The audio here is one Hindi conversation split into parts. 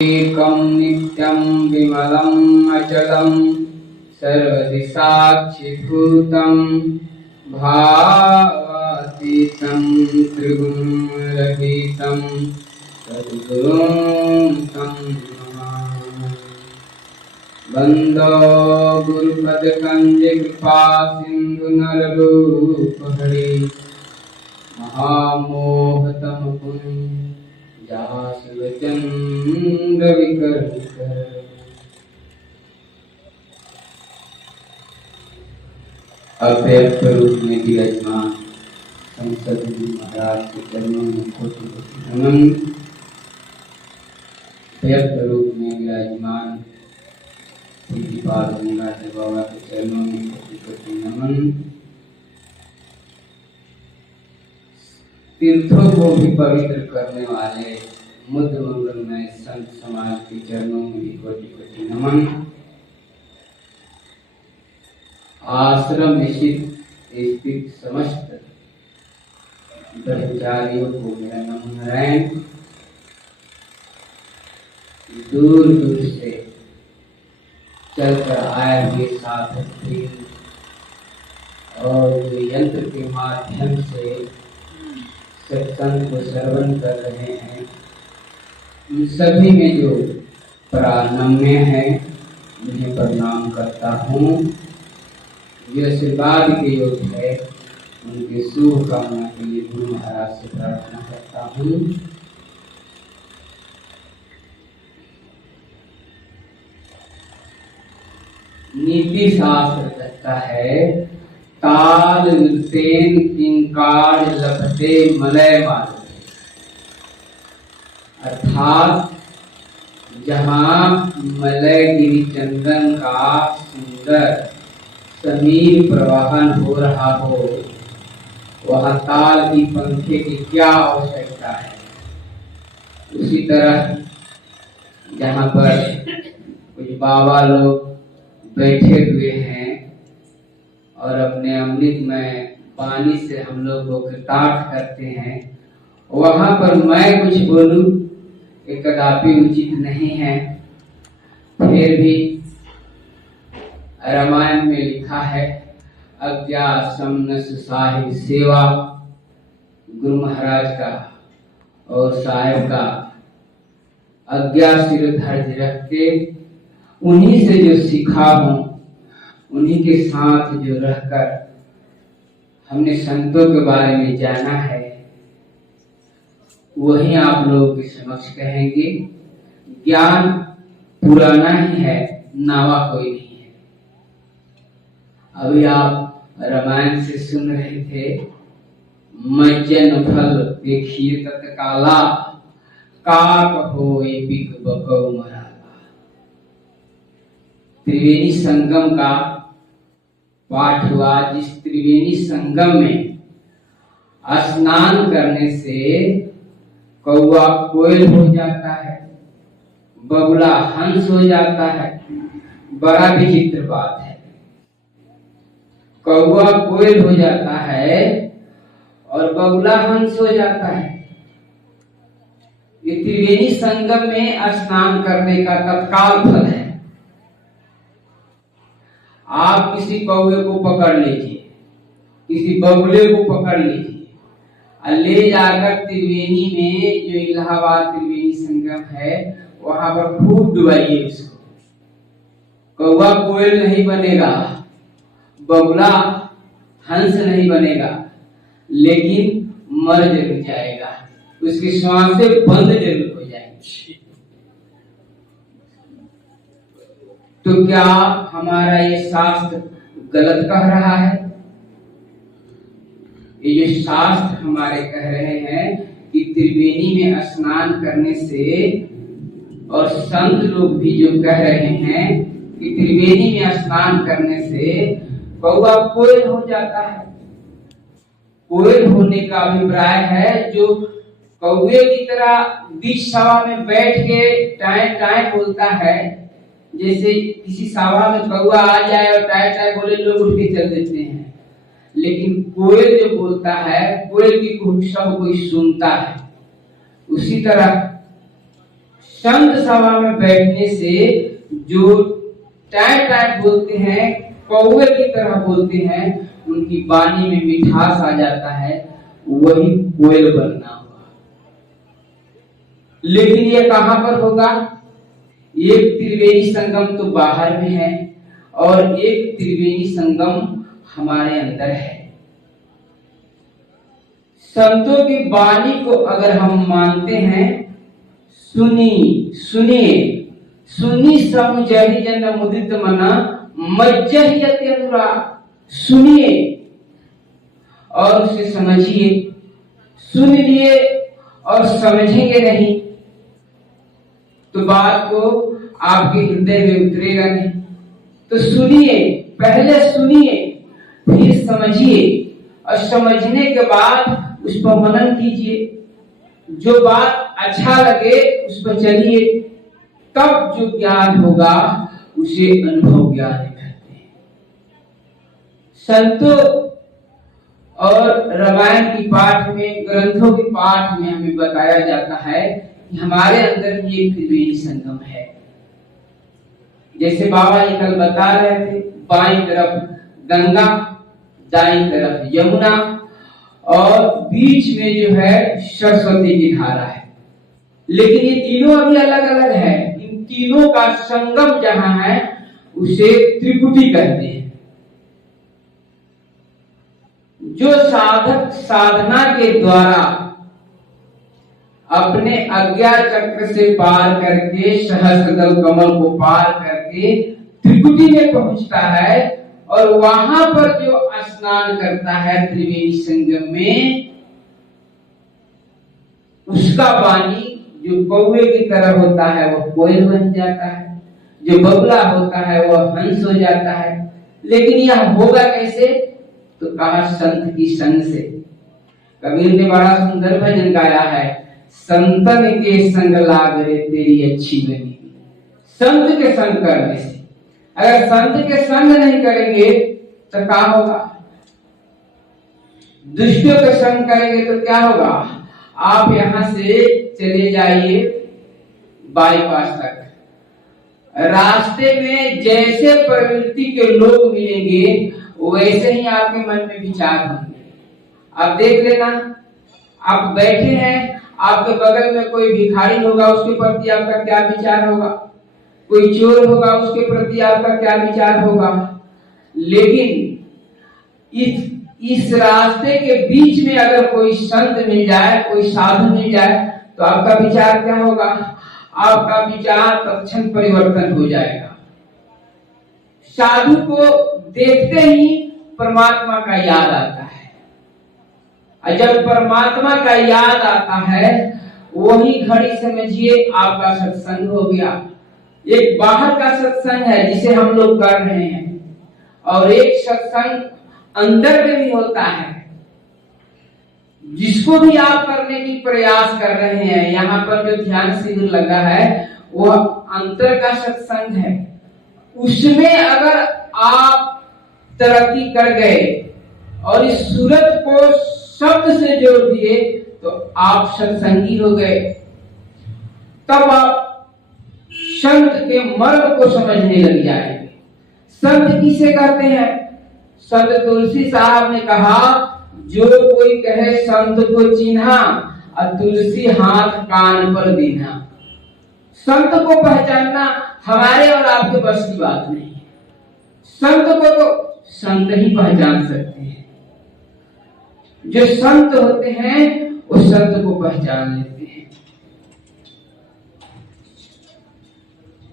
एकं नित्यं विमलम् अचलं सर्वदिशाक्षिभूतं भावातीतं त्रिगुणरहितं सद्गुरुं तं नमामि। वन्दो गुरुपदकञ्जकृपा सिन्धु नररूपहरे महामोहतमपुं जासुवचन्द्र विकर्षितः। अव्यक्त रूप में विराजमान संसद जी महाराज के चरणों में कोटि कोटि नमन। अव्यक्त रूप में विराजमान पूज्यपाद गंगाधर बाबा के चरणों में कोटि कोटि नमन। तीर्थों को भी पवित्र करने वाले मुद्द मंगलमय संत समाज के चरणों में भी कोटि कोटि नमन। आश्रम स्थित समस्त ब्रह्मचारियों को मेरा नमो नारायण। दूर दूर से चलकर आए हुए साधक भी और यंत्र के माध्यम से सत्संग को श्रवण कर रहे हैं, उन सभी में जो प्राणम्य है उन्हें प्रणाम करता हूँ। जो आशीर्वाद के योग है उनके शुभ कामना के लिए गुरु महाराज से प्रार्थना करता हूँ। नीति शास्त्र कहता है ताल तेन किंकार लभते मलय मालते, अर्थात जहाँ मलय गिरी चंदन का सुंदर समीर प्रवाहन हो रहा हो वहाँ ताल की पंखे की क्या आवश्यकता है। उसी तरह जहाँ पर कुछ बाबा लोग बैठे हुए हैं और अपने अमृत में पानी से हम लोग को कृतार्थ करते हैं, वहाँ पर मैं कुछ बोलूं ये कदापि उचित नहीं है। फिर भी रामायण में लिखा है अज्ञा समनस साहिब सेवा। गुरु महाराज का और साहिब का आज्ञा सिर धर्ज रख के उन्हीं से जो सीखा हूँ, उन्हीं के साथ जो रहकर हमने संतों के बारे में जाना है, वही आप लोगों के समक्ष कहेंगे। ज्ञान पुराना ही है, नवा कोई नहीं है। अभी आप रामायण से सुन रहे थे मज्जन फल देखिए तत्काला काक होए बिक बकौ मराला। त्रिवेणी संगम का पाठ हुआ, जिस त्रिवेणी संगम में स्नान करने से कौवा कोयल हो जाता है, बगुला हंस हो जाता है। बड़ा विचित्र बात है, कौवा कोयल हो जाता है और बगुला हंस हो जाता है। ये त्रिवेणी संगम में स्नान करने का तत्काल फल है। आप किसी कौवे को पकड़ लीजिए, किसी बगुले को पकड़ लीजिए और ले जाकर त्रिवेणी में, जो इलाहाबाद त्रिवेणी संगम है, वहां पर खूब डुबाइए उसको। कौवा कोयल नहीं बनेगा, बगुला हंस नहीं बनेगा, लेकिन मर जरूर जाएगा, उसकी श्वासें बंद जरूर हो जाएंगी। तो क्या हमारा ये शास्त्र गलत कह रहा है? ये शास्त्र हमारे कह रहे हैं कि त्रिवेणी में स्नान करने से, और संत लोग भी जो कह रहे हैं कि त्रिवेणी में स्नान करने से कौवा कोयल हो जाता है। कोयल होने का अभिप्राय है जो कौवे की तरह बीच सभा में बैठ के टाए टाए बोलता है। जैसे किसी सभा में कौवा आ जाए और टाए टाए बोले, लोग उठ के चल देते हैं, लेकिन कोयल जो बोलता है, कोयल की सब कोई सुनता है। उसी तरह संत सभा में बैठने से जो टाइट टाइट बोलते हैं, कौवे की तरह बोलते हैं, उनकी वाणी में मिठास आ जाता है, वही कोयल बनना होगा। लेकिन ये कहां पर होगा? एक त्रिवेणी संगम तो बाहर में है और एक त्रिवेणी संगम हमारे अंदर है। संतों की वाणी को अगर हम मानते हैं, सुनिए सुनी समुझहि जन मुदित मना मज्जहि यति अनुराग। सुनिए और उसे समझिए। सुन लिए और समझेंगे नहीं तो बात को आपके हृदय में उतरेगा नहीं। तो सुनिए, पहले सुनिए, फिर समझिए और समझने के बाद उस पर मनन कीजिए। जो बात अच्छा लगे उस पर चलिए, तब जो ज्ञान होगा उसे अनुभव ज्ञान कहते हैं। संतों और रामायण की पाठ में, ग्रंथों के पाठ में हमें बताया जाता है कि हमारे अंदर भी एक त्रिवेणी संगम है। जैसे बाबा जी कल बता रहे थे, बाईं तरफ गंगा, दाईं तरफ यमुना और बीच में जो है सरस्वती की धारा है। लेकिन ये तीनों अभी अलग अलग है। इन तीनों का संगम जहां है उसे त्रिपुटी कहते हैं। जो साधक साधना के द्वारा अपने अज्ञान चक्र से पार करके, सहस्त्रदल कमल को पार करके त्रिकुटी में पहुंचता है और वहां पर जो स्नान करता है त्रिवेणी संगम में, उसका वाणी जो कौवे की तरह होता है वह कोयल बन जाता है, जो बगुला होता है वह हंस हो जाता है। लेकिन यह होगा कैसे? तो कहा संत की संग से। कबीर ने बड़ा सुंदर भजन गाया है, संतन के संग लाग रे तेरी अच्छी बनी। संत के संग करने से, अगर संत के संग नहीं करेंगे तो क्या होगा? दुष्टों के संग करेंगे तो क्या होगा? आप यहां से चले जाइए बाईपास तक, रास्ते में जैसे प्रवृत्ति के लोग मिलेंगे वैसे ही आपके मन में विचार होंगे। आप देख लेना, आप बैठे हैं, आपके बगल में कोई भिखारी होगा, उसके प्रति आपका क्या विचार होगा? कोई चोर होगा, उसके प्रति आपका क्या विचार होगा? लेकिन इस रास्ते के बीच में अगर कोई संत मिल जाए, कोई साधु मिल जाए, तो आपका विचार क्या होगा? आपका विचार तत्क्षण परिवर्तन हो जाएगा। साधु को देखते ही परमात्मा का याद आता है, और जब परमात्मा का याद आता है वही घड़ी समझिए आपका सत्संग हो गया। एक बाहर का सत्संग है जिसे हम लोग कर रहे हैं, और एक सत्संग अंदर में भी होता है जिसको भी आप करने की प्रयास कर रहे हैं। यहाँ पर जो ध्यान शिविर लगा है वह अंतर का सत्संग है। उसमें अगर आप तरक्की कर गए और इस सूरत को शब्द से जोड़ दिए तो आप सत्संगी हो गए। तब आप संत के मर्म को समझने लग जाएंगे। संत किसे कहते हैं? संत तुलसी साहब ने कहा, जो कोई कहे संत को चिन्हा और तुलसी हाथ कान पर दीन्हा। संत को पहचानना हमारे और आपके बस की बात नहीं है। संत को तो संत ही पहचान सकते हैं। जो संत होते हैं वो संत को पहचान लेते हैं।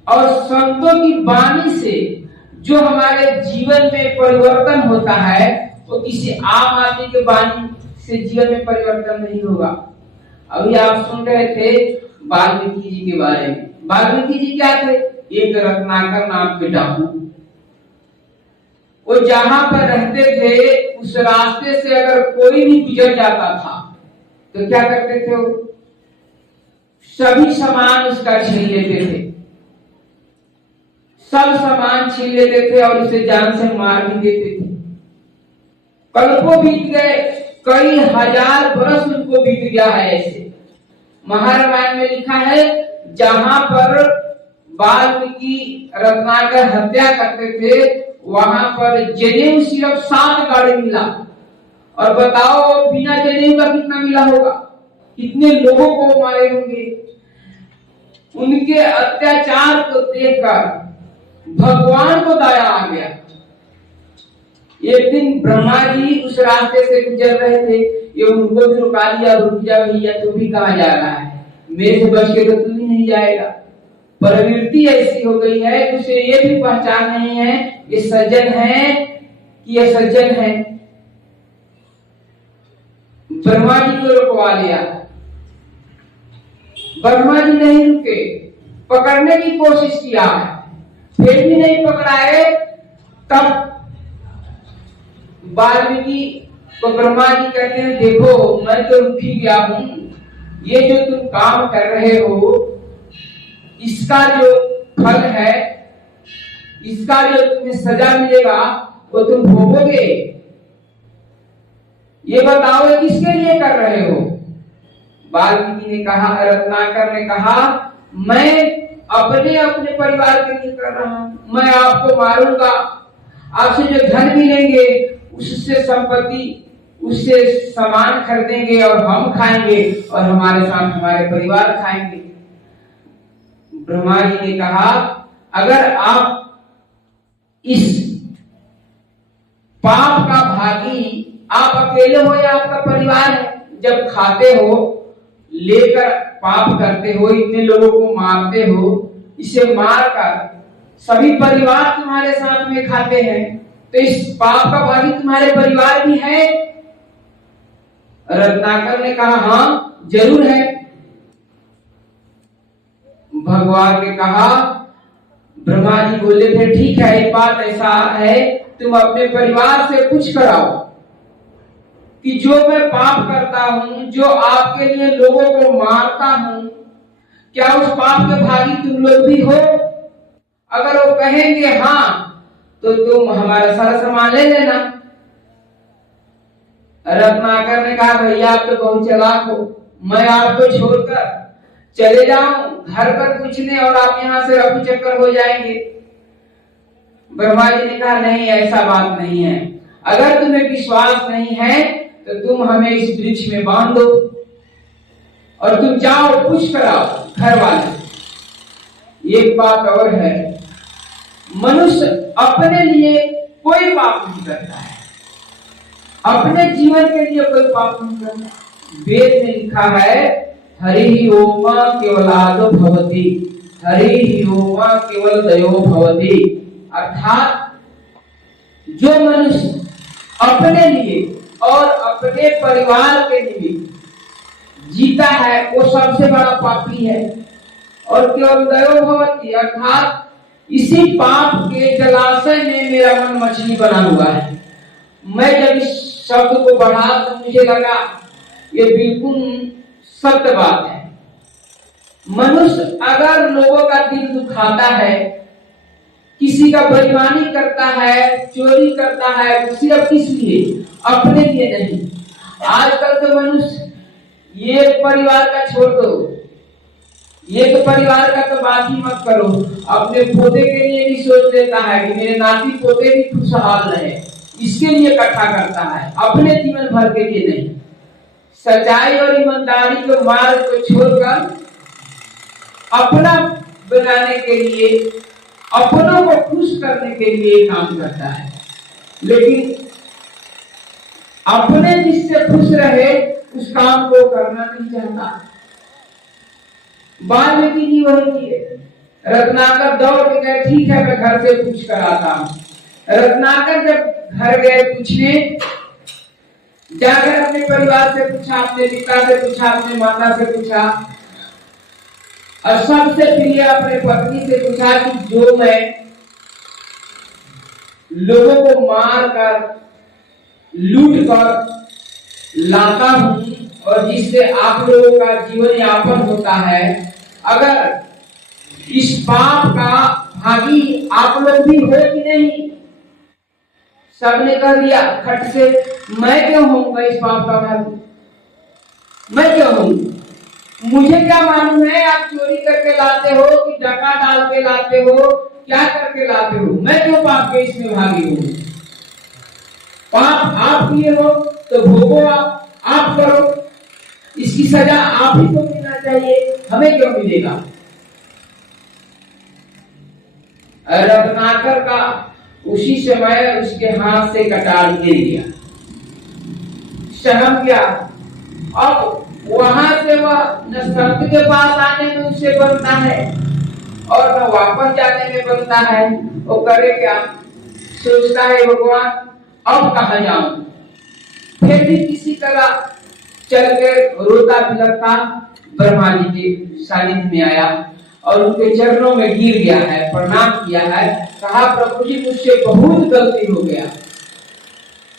और संतों की वाणी से जो हमारे जीवन में परिवर्तन होता है वो किसी आम आदमी के वाणी से जीवन में परिवर्तन नहीं होगा। अभी आप सुन रहे थे वाल्मीकि जी के बारे में। वाल्मीकि जी क्या थे? एक रत्नाकर नाम के डाकू। वो जहां पर रहते थे उस रास्ते से अगर कोई भी गुजर जाता था तो क्या करते थे? वो सभी सामान उसका छीन लेते थे, सब सामान छीन लेते थे और उसे जान से मार भी देते थे। कल्पों बीत गए, कई हजार बरस उनको बीत गया है। ऐसे महारामायण में लिखा है, जहां पर वाल्मीकि रत्नाकर हत्या करते थे वहां पर जनेऊ सिर्फ 7 गाड़ी मिला। और बताओ बिना जनेऊ का कितना मिला होगा, कितने लोगों को मारे होंगे। उनके अत्याचार को देखकर भगवान को दया आ गया। एक दिन ब्रह्मा जी उस रास्ते से गुजर रहे थे, ये उनको भी रुका लिया, रुक जा भैया तू भी कहाँ जा रहा है, मेरे से बच के तो तू भी नहीं जाएगा। प्रवृत्ति ऐसी हो गई है कि उसे ये भी पहचान नहीं है ये सज्जन है कि ये सज्जन है। ब्रह्मा जी को रुकवा लिया, ब्रह्मा जी नहीं रुके, पकड़ने की कोशिश किया, फिर भी नहीं पकड़ाए। तब वाल्मीकि को ब्रह्मा जी कहते हैं देखो मैं तो रुक ही गया हूं, ये जो तुम काम कर रहे हो इसका जो फल है, इसका जो तुम्हें सजा मिलेगा वो तुम भोगोगे। ये बताओ ये किसके लिए कर रहे हो। वाल्मीकि ने कहा, रत्नाकर ने कहा मैं अपने अपने परिवार के लिए कर रहा हूं, मैं आपको मारूंगा, आपसे जो धन मिलेंगे उससे संपत्ति उससे सामान खरीदेंगे और हम खाएंगे और हमारे साथ हमारे परिवार खाएंगे। ब्रह्मा जी ने कहा अगर आप इस पाप का भागी आप अकेले हो या आपका परिवार है, जब खाते हो लेकर पाप करते हो, इतने लोगों को मारते हो, इसे मारकर सभी परिवार तुम्हारे साथ में खाते हैं, तो इस पाप का भागी तुम्हारे परिवार भी है। रत्नाकर ने कहा हाँ जरूर है। भगवान ने कहा, ब्रह्मा जी बोले फिर ठीक है, एक बात ऐसा है तुम अपने परिवार से कुछ कराओ कि जो मैं पाप करता हूं, जो आपके लिए लोगों को मारता हूं, क्या उस पाप के भागी तुम लोग भी हो। अगर वो कहेंगे हाँ तो तुम हमारा सारा सामान ले लेना। रत्नाकर ने कहा भैया आप तो बहुत चालाक हो, मैं आपको छोड़कर चले जाऊं घर पर पूछने और आप यहां से रफू चक्कर हो जाएंगे। ब्रह्मा जी ने कहा नहीं ऐसा बात नहीं है, अगर तुम्हें विश्वास नहीं है तो तुम हमें इस वृक्ष में बांध दो और तुम जाओ पूछ कराओ घर वाले। एक बात और है, मनुष्य अपने लिए कोई पाप नहीं करता है, अपने जीवन के लिए कोई पाप नहीं करता। वेद में लिखा है हरि ओम केवलादो भवति, हरि ओम केवल दयो भवति। अर्थात जो मनुष्य अपने लिए और अपने परिवार के लिए जीता है वो सबसे बड़ा पापी है। और केवल दयो भवति अर्थात इसी पाप के जलाशय में मेरा मन मछली बना हुआ है। मैं जब इस शब्द को पढ़ा तो मुझे लगा ये बिल्कुल सत्य बात है। मनुष्य अगर लोगों का दिल दुखाता है, किसी का बेईमानी करता है, चोरी करता है, तो सिर्फ किस लिए, अपने लिए नहीं। आजकल तो मनुष्य ये परिवार का छोड़ दो, ये तो परिवार का तो बात ही मत करो, अपने पोते के लिए भी सोच लेता है कि मेरे नाती पोते भी खुशहाल रहे, इसके लिए इकट्ठा करता है, अपने जीवन भर के लिए नहीं। सच्चाई और ईमानदारी के मार्ग को छोड़कर अपना बनाने के लिए, अपनों को खुश करने के लिए काम करता है, लेकिन अपने जिससे खुश रहे उस काम को करना नहीं चाहता। वाल्मीकि जी वही किए। रत्नाकर दौड़ के गए, ठीक है मैं घर से पूछ कर आता हूं। रत्नाकर जब घर गए पूछने, जाकर अपने परिवार से पूछा, अपने पिता से पूछा, अपने माता से पूछा और सबसे प्रिय अपने पत्नी से पूछा कि जो मैं लोगों को मार कर लूट कर लाता हूं और जिससे आप लोगों का जीवन यापन होता है, अगर इस पाप का भागी आप लोग भी हो कि नहीं। सबने कह दिया खट से, मैं क्यों होऊंगा इस पाप का भागी, मैं क्यों होऊंगा, मुझे क्या मालूम है आप चोरी करके लाते हो कि डका डाल के लाते हो, क्या करके लाते हो, मैं क्यों पाप के इसमें भागी हूं। पाप आप किए हो तो भोगो, आप करो, इसकी सजा आप ही को मिलना चाहिए, हमें क्यों मिलेगा। रत्नाकर का उसी समय उसके हाथ से कटार गिर गया, शर्म गया। अब वहां से वह न संत के पास आने में उसे बनता है और न वापस जाने में बनता है। वो करे क्या, सोचता है भगवान अब कहा जाऊं। फिर भी किसी तरह चल के रोता बिलखता ब्रह्मा जी के सानिध्य में आया और उनके चरणों में गिर गया है, प्रणाम किया है, कहा प्रभु जी मुझसे बहुत गलती हो गया,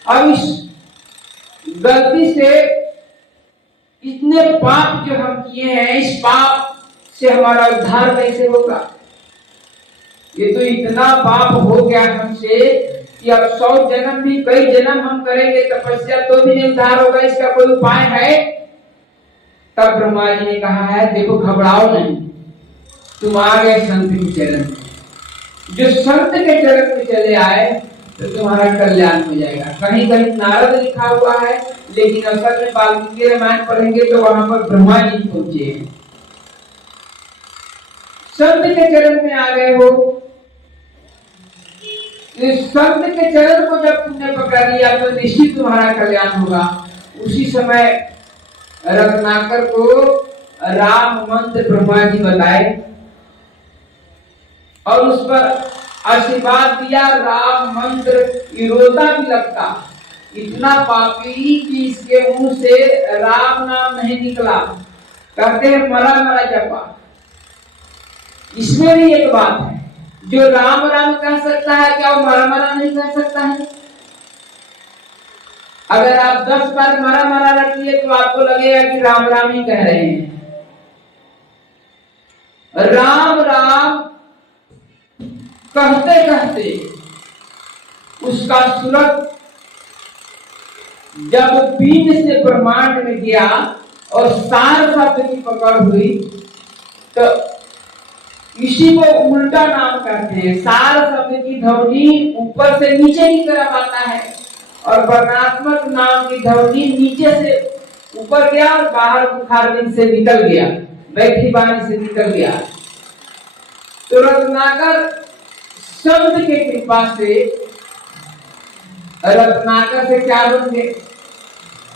अब इस गलती से इतने पाप जो हम किए हैं, इस पाप से हमारा उद्धार कैसे होगा। ये तो इतना पाप हो गया हमसे कि अब 100 जन्म भी, कई जन्म हम करेंगे तपस्या तो भी नहीं उद्धार होगा, इसका कोई उपाय है। तब ब्रह्मा जी ने कहा है देखो घबराओ नहीं, तुम आ गए संत के चरण, जो संत के चरण में चले आए तो तुम्हारा कल्याण हो जाएगा। कहीं कहीं नारद लिखा हुआ है, लेकिन असल में वाल्मीकि रामायण पढ़ेंगे तो वहां पर ब्रह्मा जी पहुंचे हैं। संत के चरण में आ गए हो, इस संत के चरण को जब तुमने पकड़ लिया तो निश्चित तुम्हारा कल्याण होगा। उसी समय रत्नाकर को राम मंत्र ब्रह्मा जी बताए और उस पर आशीर्वाद दिया। राम मंत्र रोता भी लगता, इतना पापी कि इसके मुंह से राम नाम नहीं निकला, कहते हैं मरा मरा जपा। इसमें भी एक बात है, जो राम राम कह सकता है क्या वो मरा मरा नहीं कह सकता है। अगर आप 10 बार मरा मरा रखिए तो आपको लगेगा कि राम राम ही कह रहे हैं। राम राम कहते कहते उसका सूरत जब बीज से ब्रह्मांड में गया और सार शब्द की पकड़ हुई तो इसी को उल्टा नाम कहते हैं। सार शब्द की ध्वनि ऊपर से नीचे की तरफ आता है और वर्णात्मक नाम की ध्वनि नीचे से ऊपर गया और बाहर मुखारबिंद से निकल गया, बैठी बाणी से निकल गया। तो रत्नाकर शब्द के कृपा से रत्नाकर से क्या बन गए,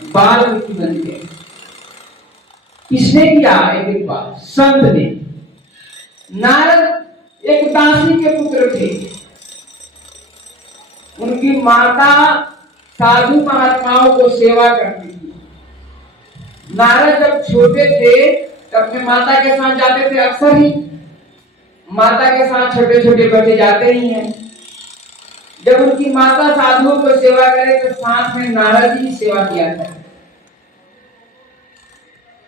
वाल्मीकि बन गए। किसने किया एक कृपा, संत ने। नारद एक दासी के पुत्र थे, उनकी माता साधु महात्माओं को सेवा करती थी। नारद जब छोटे थे तब अपने माता के साथ जाते थे, अक्सर ही माता के साथ छोटे छोटे बच्चे जाते ही हैं। जब उनकी माता साधुओं को सेवा करे तो साथ में नारद जी सेवा किया था।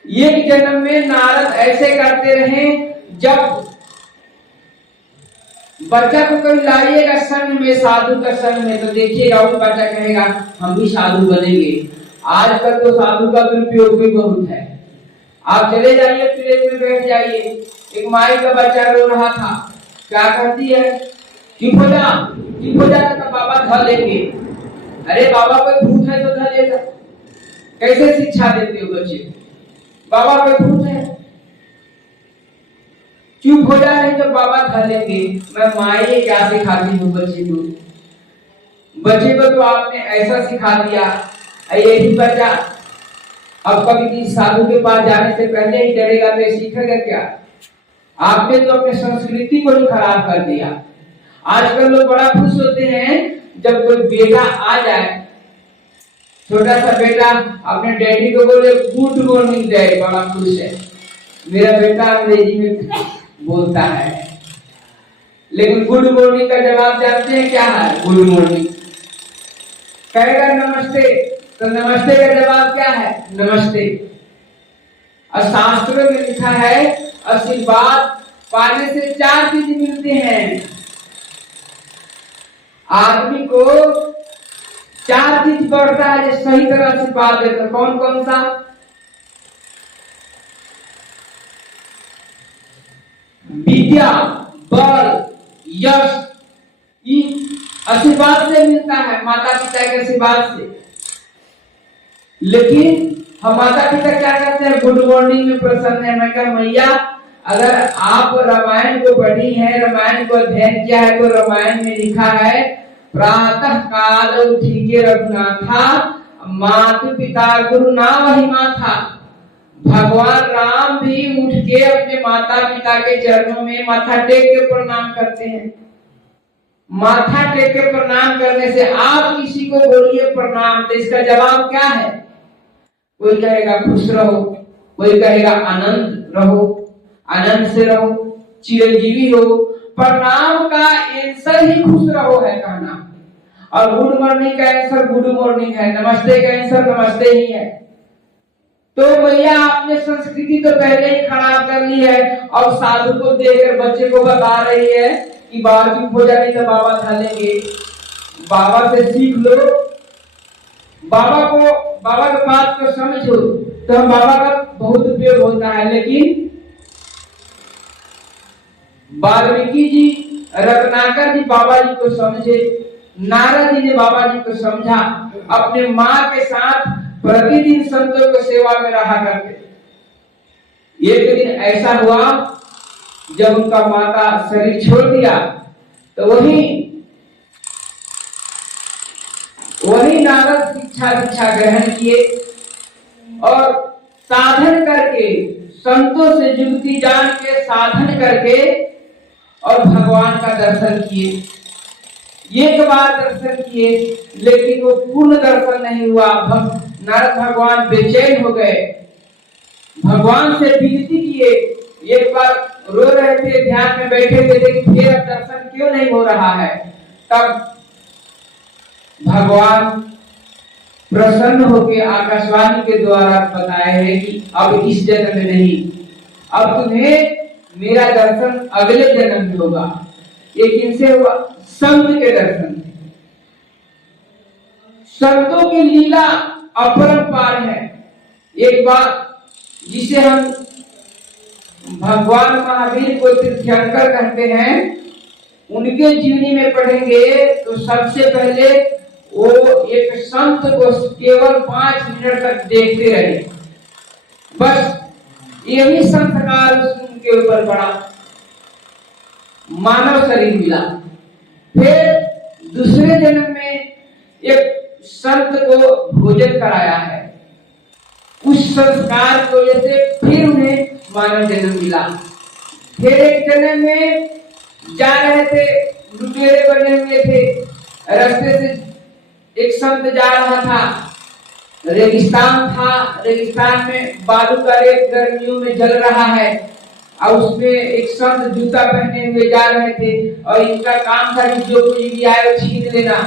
एक जन्म में नारद ऐसे करते रहे, जब बच्चा को कभी लाइएगा संग में, साधु का संग में, तो देखिएगा वो बच्चा कहेगा हम भी साधु बनेंगे। आजकल तो साधु का दुरुपयोग भी बहुत है। आप चले जाइए प्लेट में बैठ जाइए, एक माई का बच्चा रो रहा था, क्या कहती है, चुप हो जा, चुप हो जा तो बाबा धर लेंगे। अरे बाबा कोई भूत है तो धर लेगा। कैसे शिक्षा देते हो बच्चे, बाबा कोई भूत है, चुप हो जा नहीं तो बाबा धर लेंगे। मैं माई क्या सिखाती हूँ बच्चे को, बच्चे को तो आपने ऐसा सिखा दिया, यही बच्चा अब कभी किसी साधु के पास जाने से पहले ही डरेगा तो ये सीखेगा क्या। आपने तो अपने संस्कृति को ही खराब कर दिया। आजकल लोग बड़ा खुश होते हैं जब कोई बेटा आ जाए, छोटा सा बेटा अपने डैडी को बोले गुड मॉर्निंग डैड, बड़ा खुश है, मेरा बेटा अंग्रेजी में बोलता है। लेकिन गुड मॉर्निंग का जवाब जानते हैं क्या है, गुड मॉर्निंग कहेगा नमस्ते, तो नमस्ते का जवाब क्या है, नमस्ते। और शास्त्रों में लिखा है आशीर्वाद पाने से 4 चीज मिलते हैं। आदमी को 4 चीज बढ़ता है जो सही तरह से पा देता। कौन कौन सा, विद्या, बल, यश आशीर्वाद से मिलता है, माता पिता के आशीर्वाद से। लेकिन हम माता पिता क्या करते हैं, गुड मॉर्निंग में प्रसन्न है। मैं कहा मैया अगर आप रामायण को पढ़ी है, रामायण को अध्ययन किया है, तो रामायण में लिखा है प्रातः काल उठी के रघुनाथा, माता पिता गुरु ना वही माथा। भगवान राम भी उठ के अपने माता पिता के चरणों में माथा टेक के प्रणाम करते हैं। माथा टेक के प्रणाम करने से आप किसी को बोलिए प्रणाम, तो इसका जवाब क्या है? कोई कहेगा खुश रहो, कोई कहेगा आनंद रहो, आनंद से रहो, चिरंजीवी हो। प्रणाम का आंसर ही खुश रहो है कहना, और गुड मॉर्निंग का आंसर गुड मॉर्निंग है, नमस्ते का आंसर नमस्ते ही है। तो भैया आपने संस्कृति तो पहले ही खराब कर ली है, और साधु को देखकर बच्चे को बता रही है कि बाहर चुप हो जाने तो बाबा थालेंगे। बाबा से सीख लो, बाबा की बात को समझो, तो हम बाबा का बहुत उपयोग होता है। लेकिन वाल्मीकि जी, रत्नाकर जी बाबा जी को समझे, नारद जी ने बाबा जी को समझा, अपने माँ के साथ प्रतिदिन संतों को सेवा में रहा करते। एक दिन ऐसा हुआ जब उनका माता शरीर छोड़ दिया, तो वही नारद शिक्षा ग्रहण किए और साधन करके, संतों से जुगती जान के साधन करके और भगवान का दर्शन किए। एक बार दर्शन किए, लेकिन वो पूर्ण दर्शन नहीं हुआ। नारद भगवान बेचैन हो गए, भगवान से विनती किए। एक बार रो रहे थे, ध्यान में बैठे थे, लेकिन फिर दर्शन क्यों नहीं हो रहा है? तब भगवान प्रसन्न होकर आकाशवाणी के द्वारा बताए है कि अब इस जन्म में नहीं, अब तुम्हें मेरा दर्शन अगले जन्म में होगा। ये किनसे हुआ? संत के दर्शन। संतों की लीला अपरंपार है। एक बात जिसे हम भगवान महावीर को तीर्थंकर कहते हैं, उनके जीवनी में पढ़ेंगे तो सबसे पहले वो एक संत को केवल 5 मिनट तक देखते रहे, बस यही संस्कार उनके ऊपर पड़ा, मानव शरीर मिला। फिर दूसरे जन्म में एक संत को भोजन कराया है, उस संस्कार की वजह से फिर उन्हें मानव जन्म मिला। फिर एक जन्म में जा रहे थे, लुटेरे बने हुए थे, रास्ते से एक संत जा रहा था, रेगिस्तान था, रेगिस्तान में बालू का रेत गर्मियों में जल रहा है, और उसमें एक संत जूता पहने हुए जा रहे थे, और इनका काम था कि जो कुछ भी आए वो छीन लेना।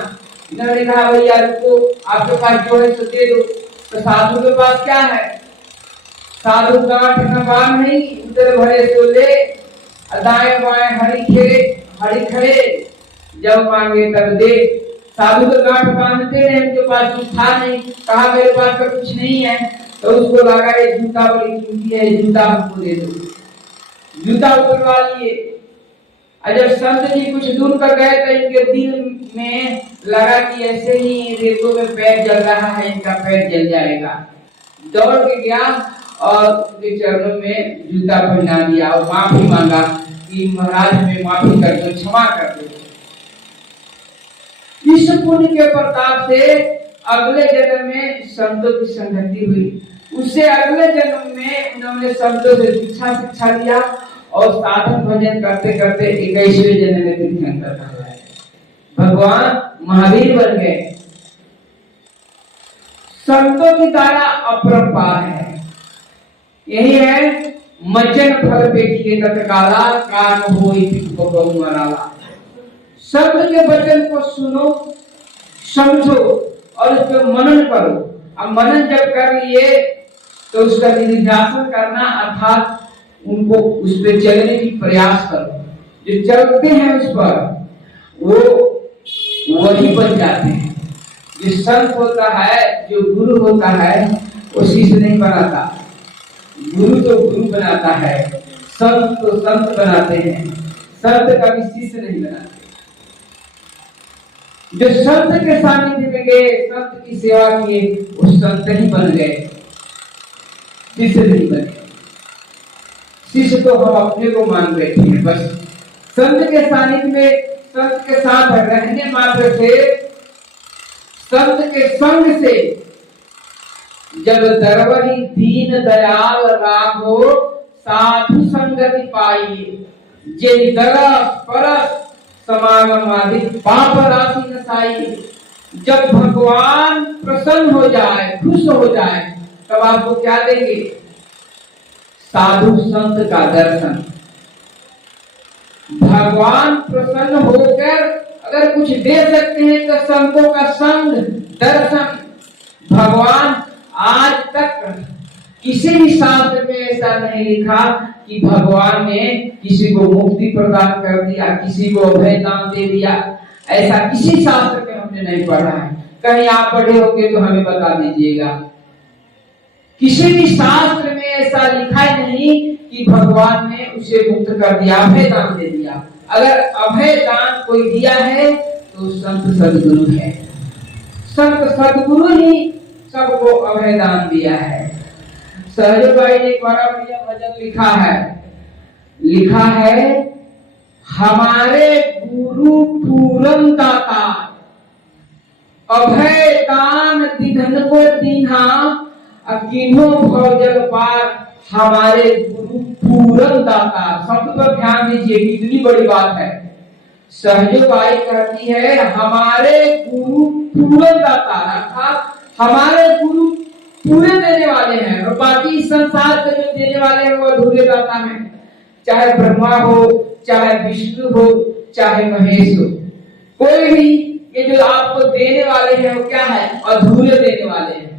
इन्होंने कहा भैया रुको, आपके पास जो है तो दे दो। तो साधु के पास क्या है? साधु गांठ नवान नहीं, उधर भरे तो ले, दाएं बाएं हरी खड़े, जब मांगे तब दे। साधु के गांठ बांधते रहे, उनके पास कुछ था नहीं, कहा मेरे पास तो कुछ नहीं है। तो उसको लगा ये जूता बड़ी कीमती है, जूता हमको दे दो। जूता उतरवा लिए। जब संत जी कुछ दूर तक गए तो इनके दिल में लगा कि ऐसे ही रेतों में पैर जल रहा है, इनका पैर जल जाएगा। दौड़ के गया और उनके चरणों में जूता पहना दिया और माफी मांगा कि महाराज मैं माफी कर दो, क्षमा कर दो। इस पुण्य के प्रताप से अगले जन्म में संतों की संगति हुई। उससे अगले जन्म में उन्होंने संतों से शिक्षा लिया और साधन भजन करते करते 21वें जन्म में तीर्थंकर कहलाए, भगवान महावीर बन गए। संतों की धारा अपरंपार है। यही है मज्जन फल पेटिए तत्काला काम होई बहु मराला। संत के वचन को सुनो, समझो और उसको मनन करो। अब मनन जब कर लिए तो उसका निधिध्यासन करना, अर्थात उनको उस पर चलने की प्रयास करो। जो चलते हैं उस पर वो वही बन जाते हैं। जो संत होता है, जो गुरु होता है, वो शिष्य नहीं बनाता, गुरु तो गुरु बनाता है। संत तो संत बनाते हैं, संत कभी शिष्य नहीं बनाते। जो संत के सानिध्य में गए, संत की सेवा किए, वो संत ही बन गए, शिष्य नहीं बने। शिष्य तो हम अपने को मान बैठे हैं बस। संत के सानिध्य में, संत के साथ रहने मात्र से, संत के संग से जब दरवही दीन दयाल राघो साधु संगति पाई, जे दरस परस समागम आदि पाप राशि नसाई। जब भगवान प्रसन्न हो जाए, खुश हो जाए, तब आपको क्या देंगे? साधु संत का दर्शन। भगवान प्रसन्न होकर अगर कुछ दे सकते हैं तो संतों का संग, दर्शन। भगवान आज तक किसी भी शास्त्र में ऐसा नहीं लिखा कि भगवान ने किसी को मुक्ति प्रदान कर दिया, किसी को अभय दान दे दिया। ऐसा किसी शास्त्र में हमने नहीं पढ़ा है। कहीं आप पढ़े होंगे तो हमें बता दीजिएगा। किसी भी शास्त्र में ऐसा लिखा नहीं कि भगवान ने उसे मुक्त कर दिया, अभय दान दे दिया। अगर अभय दान कोई दिया है तो संत सदगुरु है। संत सदगुरु ही सबको अभय दान दिया है। सहज भाई ने एक बड़ा बढ़िया भजन लिखा है, हमारे गुरु पूरन दाता, अभय दान दिधन को दीन्हा, अकीनो भवजल पार, हमारे गुरु पूरन दाता। शब्द पर ध्यान दीजिए, कितनी बड़ी बात है। सहज बाई कहती है हमारे गुरु पूरन दाता, अर्थात हमारे गुरु पूरे देने वाले हैं और बाकी संसार के जो देने वाले हैं वो अधूरे दाता हैं। चाहे ब्रह्मा हो, चाहे विष्णु हो, चाहे महेश हो, कोई भी ये जो आपको देने वाले हैं वो क्या है? अधूरे देने वाले हैं।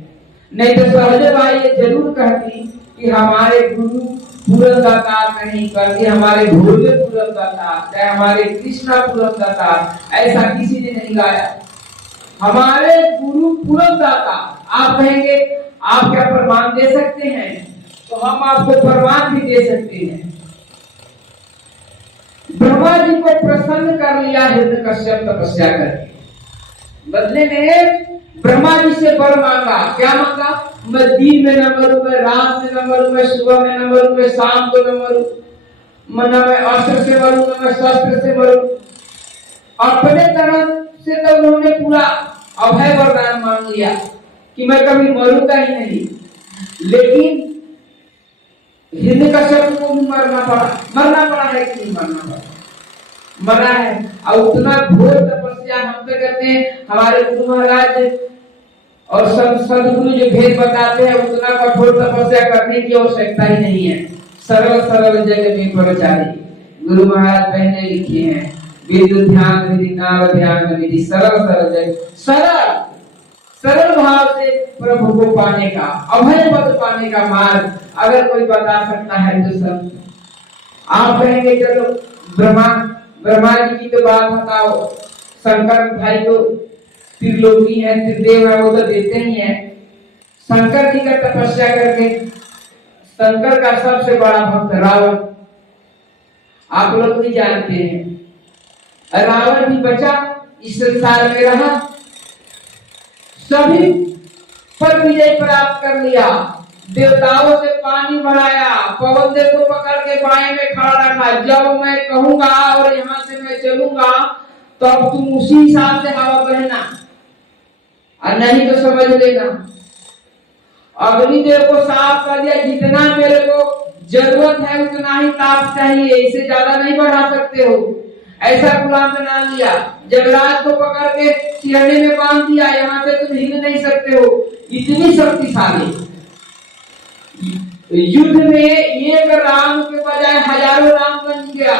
नहीं तो सहज भाई ये जरूर कहती कि हमारे गुरु पूरन दाता नहीं, कहती हमारे भोले पूरन दाता, चाहे हमारे कृष्णा पूरन दाता, ऐसा किसी ने नहीं गाया। हमारे गुरु पूरन दाता। आप कहेंगे आप क्या प्रमाण दे सकते हैं? तो हम आपको प्रमाण भी दे सकते हैं। ब्रह्मा जी को प्रसन्न कर लिया हिरण्यकश्यप तपस्या करके। बदले में ब्रह्मा जी से वर मांगा। क्या मांगा? मैं दिन में न मरूं, मैं रात में न मरूं, मैं सुबह में न मरूं, मैं शाम को न मरूं, मैं अस्त्र से मरूं, मैं शस्त्र से मरूं। अपने तरह से तो उन्होंने पूरा अभय वरदान मांग लिया कि मैं कभी मरूंगा ही नहीं। लेकिन हिरण्यकश्यप को भी मरना पड़ा है कि नहीं मरना पड़ा? मरा है। और उतना घोर तपस्या हम तो कहते हैं हमारे गुरु महाराज और सदगुरु जो भेद बताते हैं, उतना कठोर तपस्या करने की आवश्यकता ही नहीं है। सरल सरल जग में प्रचारी गुरु महाराज पहले लिखे हैं, विद्युत ध्यान विधि नाम ध्यान विधि, सरल सरल जग, सरल भाव से प्रभु को पाने का, अभय पद पाने का मार्ग अगर कोई बता सकता है तो सब। आप कहेंगे चलो ब्रह्मा जी की तो बात बताओ, शंकर भाई तो त्रिलोकी है, त्रिदेव है, वो तो देते ही है। शंकर जी का तपस्या करके शंकर का सबसे बड़ा भक्त रावण, आप लोग भी जानते हैं। रावण भी बचा, इस संसार में रहा, सभी पर विजय प्राप्त कर लिया। देवताओं से पानी भराया, पवन देव को पकड़ के बाएं में खड़ा रखा। जब मैं कहूंगा और यहाँ से मैं चलूंगा तो अब तुम उसी हिसाब से हवा बहना, और नहीं तो समझ लेना। अग्निदेव को साफ कर दिया, जितना मेरे को जरूरत है उतना ही ताप चाहिए, इसे ज्यादा नहीं बढ़ा सकते हो। ऐसा गुलाम बना लिया। जगराज को पकड़ के सिरहाने में बांध दिया, यहाँ से तुम हिल नहीं सकते हो। इतनी शक्तिशाली युद्ध में एक राम के बजाय हजारों राम बन गया।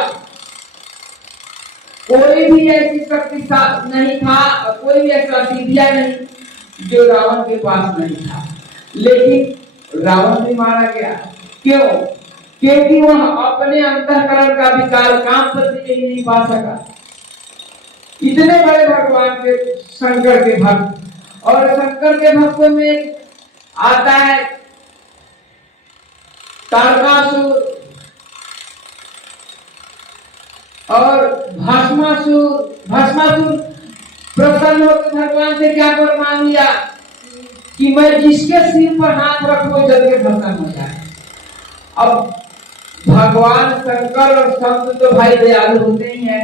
कोई भी ऐसी शक्ति नहीं था, कोई भी ऐसा सिद्धिया नहीं जो रावण के पास नहीं था। लेकिन रावण भी मारा गया। क्यों? क्योंकि वह अपने अंतःकरण का विकार काम करने नहीं पा सका। इतने बड़े भगवान के शंकर के भक्त, और शंकर के भक्तों में आता है तारकासुर, और भस्मासुर प्रसन्न होकर भगवान से क्या वर मांग लिया कि मैं जिसके सिर पर हाथ रखूं जल के भस्म हो जाए। अब भगवान शंकर और संत तो भाई दयालु होते ही हैं।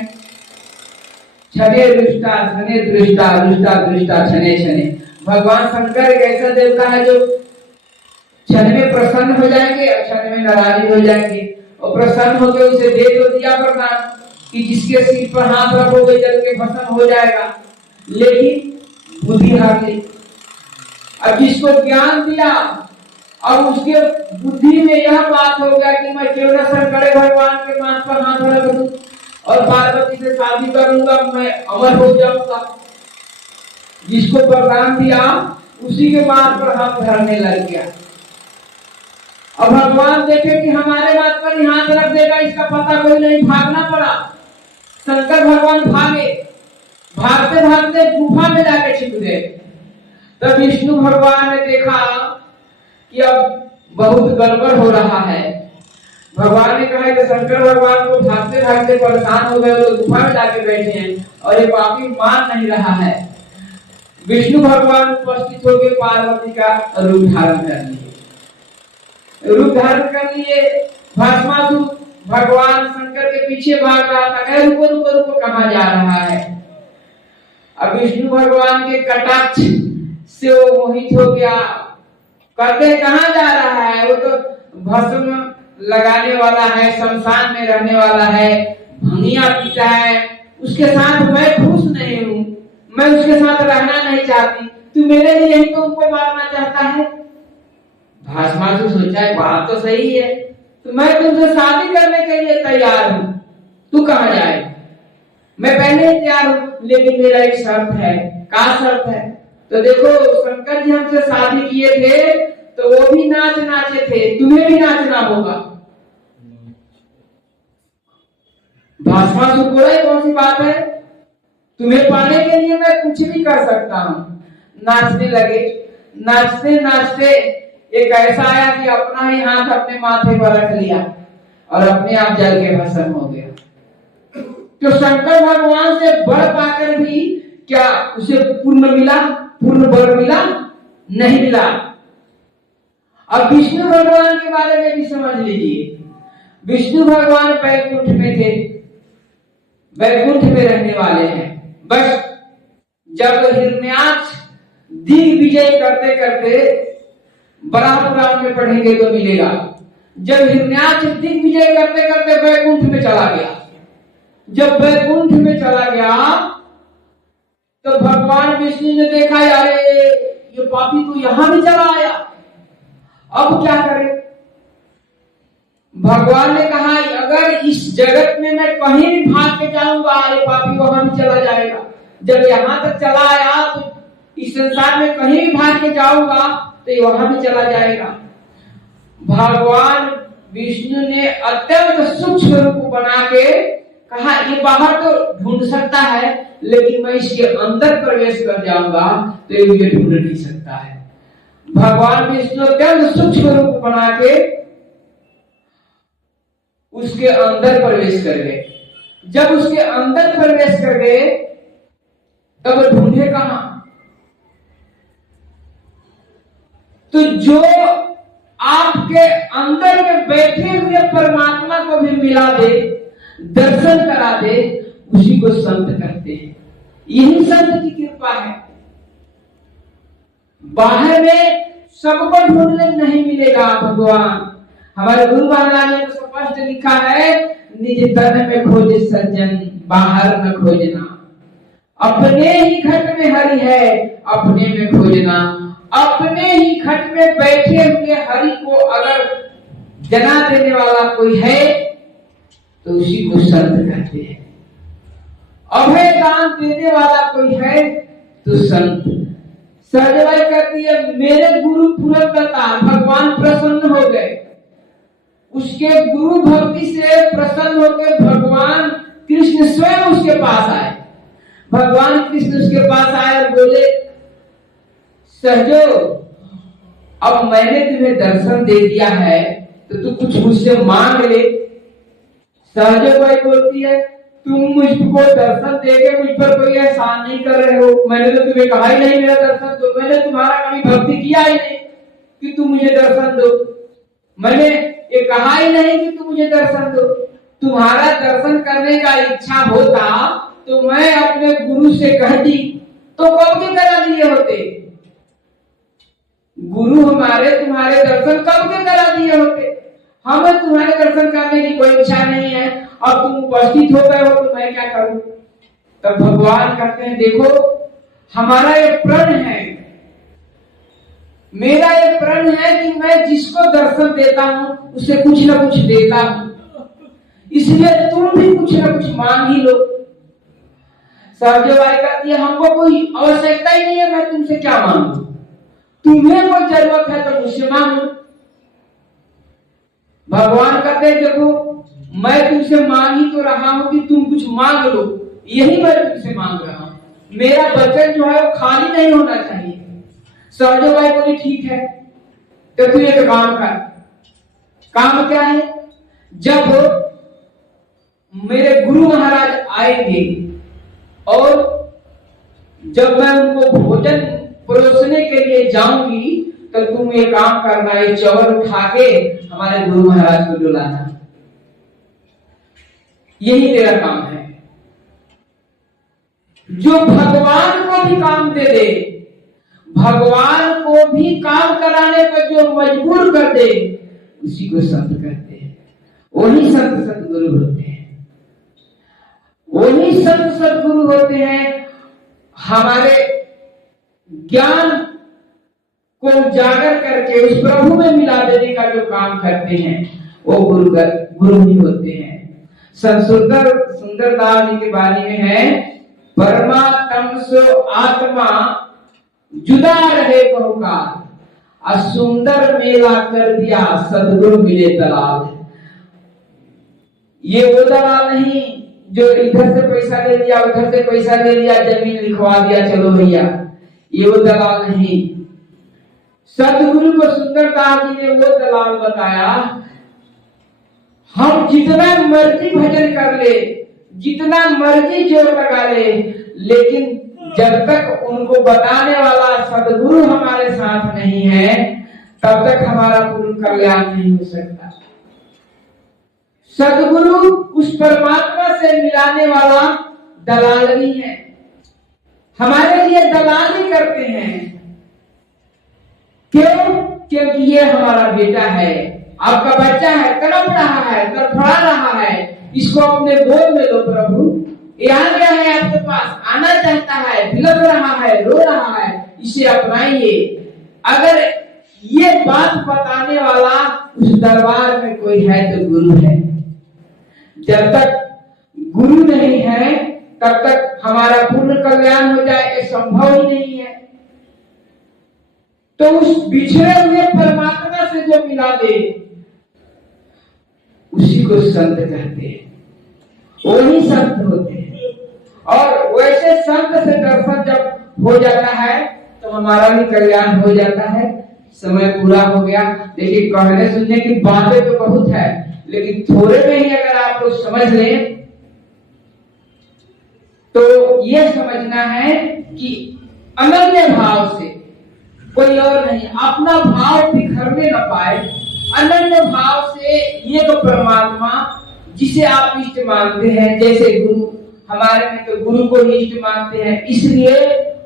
छने दृष्टा छने दृष्टा दृष्टा दृष्टा छने छने। भगवान शंकर एक ऐसा देवता है जो क्षण में प्रसन्न हो जाएंगे और क्षण में नाराज हो जाएंगे, और प्रसन्न होकर उसे दे तो दिया वरदान कि जिसके सिर पर हाथ रखोगे जल के भस्म हो जाएगा, लेकिन बुद्धि हार ली। अब जिसको ज्ञान दिया अब उसके बुद्धि में यह बात हो गया कि मैं क्यों न शंकर भगवान के माथ पर हाथ रख दूं और पार्वती से शादी करूंगा, मैं अमर हो जाऊंगा। जिसको वरदान दिया उसी के माथ पर हाथ धरने लग गया। अब भगवान देखे कि हमारे माथ पर ही हाथ रख देगा, इसका पता कोई नहीं, भागना पड़ा। शंकर भगवान भागे, भागते भागते गुफा में जाके छिप गए। तब विष्णु भगवान ने देखा कि अब बहुत गड़बड़ हो रहा है। भगवान ने कहा कि शंकर भगवान को भागते भागते परेशान हो गए, तो गुफा में जाके बैठे हैं और ये पापी मान नहीं रहा है। विष्णु भगवान उपस्थित होकर पार्वती का रूप धारण कर लिए। भस्मासुर भगवान शंकर के पीछे भाग रहा था, कहे रुको रुको रुको, कहां जा रहा है। अब विष्णु भगवान के कटाक्ष से वो मोहित हो गया, कहते कहां जा रहा है, वो तो भस्म लगाने वाला है, शमशान में रहने वाला है, भंगिया पीता है, उसके साथ मैं खुश नहीं हूं, मैं उसके साथ रहना नहीं चाहती, तू मेरे लिए ही तो उनको मारना चाहता है। भस्मासुर सोचा है बात तो सही है, तो मैं तुमसे शादी करने के लिए तैयार हूं, तू कहां जाए। मैं पहले ही तैयार हूं, लेकिन मेरा एक शर्त है। क्या शर्त है? तो देखो शंकर जी हमसे शादी किए थे तो वो भी नाच नाचे थे, तुम्हें भी नाचना होगा। भस्मासुर बोला कौन सी बात है, तुम्हें पाने के लिए मैं कुछ भी कर सकता हूं। नाचने लगे, नाचते नाचते एक ऐसा आया कि अपना ही हाथ अपने माथे पर रख लिया और अपने आप जल के भस्म हो गया। तो शंकर भगवान से वर पाकर भी क्या उसे पूर्ण मिला, पूर्ण वर मिला? नहीं मिला। अब विष्णु भगवान के बारे में भी समझ लीजिए। विष्णु भगवान वैकुंठ में थे, वैकुंठ में रहने वाले हैं। बस जब हिरण्याक्ष दिग्विजय करते करते बड़ा पुराण में पढ़ेंगे तो मिलेगा, जब हिरण्याक्ष दिग्विजय करते करते वैकुंठ में चला गया, जब वैकुंठ में चला गया तो भगवान विष्णु ने देखा अरे ये पापी तो यहां भी चला आया, अब क्या करें। भगवान ने कहा अगर इस जगत में मैं कहीं भी भाग के जाऊंगा ये पापी वहां भी चला जाएगा। जब यहां तक चला आया तो इस संसार में कहीं भी भाग के जाऊंगा तो ये वहां भी चला जाएगा। भगवान विष्णु ने अत्यंत सूक्ष्म रूप बना के कहा ये बाहर तो ढूंढ सकता है, लेकिन मैं इसके अंदर प्रवेश कर जाऊंगा तो ये मुझे ढूंढ नहीं सकता है। भगवान विष्णु अत्यंत सूक्ष्म रूप बना के उसके अंदर प्रवेश कर गए। जब उसके अंदर प्रवेश कर गए तब ढूंढे कहां, तो जो आपके अंदर में बैठे हुए परमात्मा को भी मिला दे, दर्शन करा दे, उसी को संत कहते हैं। यही संत की कृपा है। बाहर में सबको ढूंढने नहीं मिलेगा भगवान। हमारे गुरु महाराज ने तो स्पष्ट लिखा है, निज तन में खोजे सज्जन बाहर न खोजना, अपने ही घट में हरि है अपने में खोजना। अपने ही घट में बैठे हुए हरि को अगर जना देने वाला कोई है तो उसी को संत कहते हैं। अभय दान देने वाला कोई है तो संत। सहजबाई कहती है मेरे गुरु पुरंदरता भगवान प्रसन्न हो गए, उसके गुरु भक्ति से प्रसन्न होकर भगवान कृष्ण स्वयं उसके पास आए। भगवान कृष्ण उसके पास आए और बोले सहजो अब मैंने तुम्हें दर्शन दे दिया है तो तू कुछ मुझसे मांग ले। सहजबाई बोलती है तुम मुझको दर्शन देके मुझ पर कोई एहसान नहीं कर रहे हो। मैंने तो तुम्हें कहा ही नहीं मेरा दर्शन दो। मैंने तुम्हारा कभी भक्ति किया ही नहीं कि तुम मुझे दर्शन दो। मैंने ये कहा ही नहीं कि तुम मुझे दर्शन दो। तुम्हारा दर्शन करने का इच्छा होता तो मैं अपने गुरु से कहती तो कब के करा दिए होते। गुरु हमारे तुम्हारे दर्शन कब के करा दिए होते। हमें तुम्हारे दर्शन करने की कोई इच्छा नहीं है। अब तुम उपस्थित हो गए हो तो मैं क्या करूं। तब भगवान कहते हैं देखो हमारा ये प्रण है, मेरा ये प्रण है कि मैं जिसको दर्शन देता हूं उसे कुछ ना कुछ देता हूं। इसलिए तुम भी कुछ ना कुछ मांग ही लो। सहदेव कहती है हमको कोई आवश्यकता ही नहीं है, मैं तुमसे क्या मांगू। तुम्हें कोई जरूरत है तो मुझसे मांगो। भगवान कहते हैं देखो मैं तुमसे मांग ही तो रहा हूं कि तुम कुछ मांग लो, यही मैं तुमसे मांग रहा हूं। मेरा वचन जो है वो खाली नहीं होना चाहिए। सहदेव बोली ठीक है तो तू एक काम कर। काम क्या है, जब मेरे गुरु महाराज आएंगे और जब मैं उनको भोजन परोसने के लिए जाऊंगी तो तुम ये काम करना, ये चावल उठा के हमारे गुरु महाराज को डुलाना। यही तेरा काम है। जो भगवान को भी काम दे दे, भगवान को भी काम कराने पर जो मजबूर कर दे उसी को संत कहते हैं। वही संत सतगुरु होते हैं। वही संत सतगुरु होते हैं। हमारे ज्ञान को उजागर करके उस प्रभु में मिला देने का जो काम करते हैं वो गुरु ही होते हैं। सुंदरदास जी के बारे में है, परमात्म सो आत्मा जुदा रहे बहुकाल, सुंदर मेला कर दिया सदगुरु मिले दलाल। ये वो दलाल नहीं जो इधर से पैसा ले लिया उधर से पैसा ले लिया जमीन लिखवा दिया चलो भैया, ये वो दलाल नहीं। सदगुरु को सुंदरदास जी ने वो दलाल बताया, हम जितना मर्जी भजन कर ले, जितना मर्जी जोर लगा ले, लेकिन जब तक उनको बताने वाला सदगुरु हमारे साथ नहीं है तब तक हमारा पूर्ण कल्याण नहीं हो सकता। सदगुरु उस परमात्मा से मिलाने वाला दलाल नहीं है, हमारे लिए दलाली करते हैं। क्यों? क्योंकि ये हमारा बेटा है, आपका बच्चा है, तड़प रहा है, तड़फड़ा रहा है, इसको अपने गोद में लो प्रभु। ये आ गया है आपके पास, आना चाहता है, बिलख रहा है, रो रहा है, इसे अपनाइए। अगर ये बात बताने वाला उस दरबार में कोई है तो गुरु है। जब तक गुरु नहीं है तब तक हमारा पूर्ण कल्याण हो जाए ये संभव ही नहीं है। तो उस बिछड़े हुए परमात्मा से जो मिला दे उसी को संत कहते हैं, वही संत होते हैं। और वैसे संत से दर्शन जब हो जाता है तो हमारा भी कल्याण हो जाता है। समय पूरा हो गया। देखिए कहने सुनने की बातें तो बहुत है, लेकिन थोड़े में ही अगर आप लोग समझ लें तो ये समझना है कि अनन्य भाव से, कोई और नहीं, अपना भाव बिखरने न पाए, अनन्य भाव से एक परमात्मा जिसे आप इष्ट मानते हैं, जैसे गुरु, हमारे में तो गुरु को ही इष्ट मानते हैं, इसलिए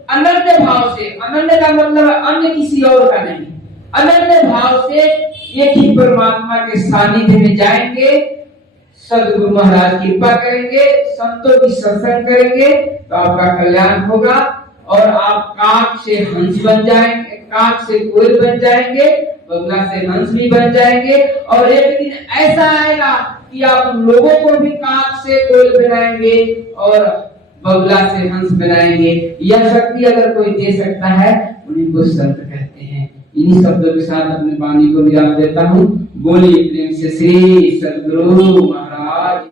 अनन्य भाव से, अनन्य का मतलब अन्य किसी और का नहीं, अनन्य भाव से एक ही परमात्मा के सानिध्य में जाएंगे। सदगुरु महाराज कृपा करेंगे, संतों की सत्संग करेंगे तो आपका कल्याण होगा और आप काक से हंस बन जाएंगे, काक से कोयल बन जाएंगे, बगला से हंस भी बन जाएंगे। और एक दिन ऐसा आएगा कि आप लोगों को भी काक से कोयल बनाएंगे और बगला से हंस बनाएंगे। यह शक्ति अगर कोई दे सकता है उन्हीं को संत कहते हैं। इन्हीं शब्दों के साथ अपने वाणी को विराम देता हूँ। बोलिए प्रेम से श्री सद्गुरु महाराज।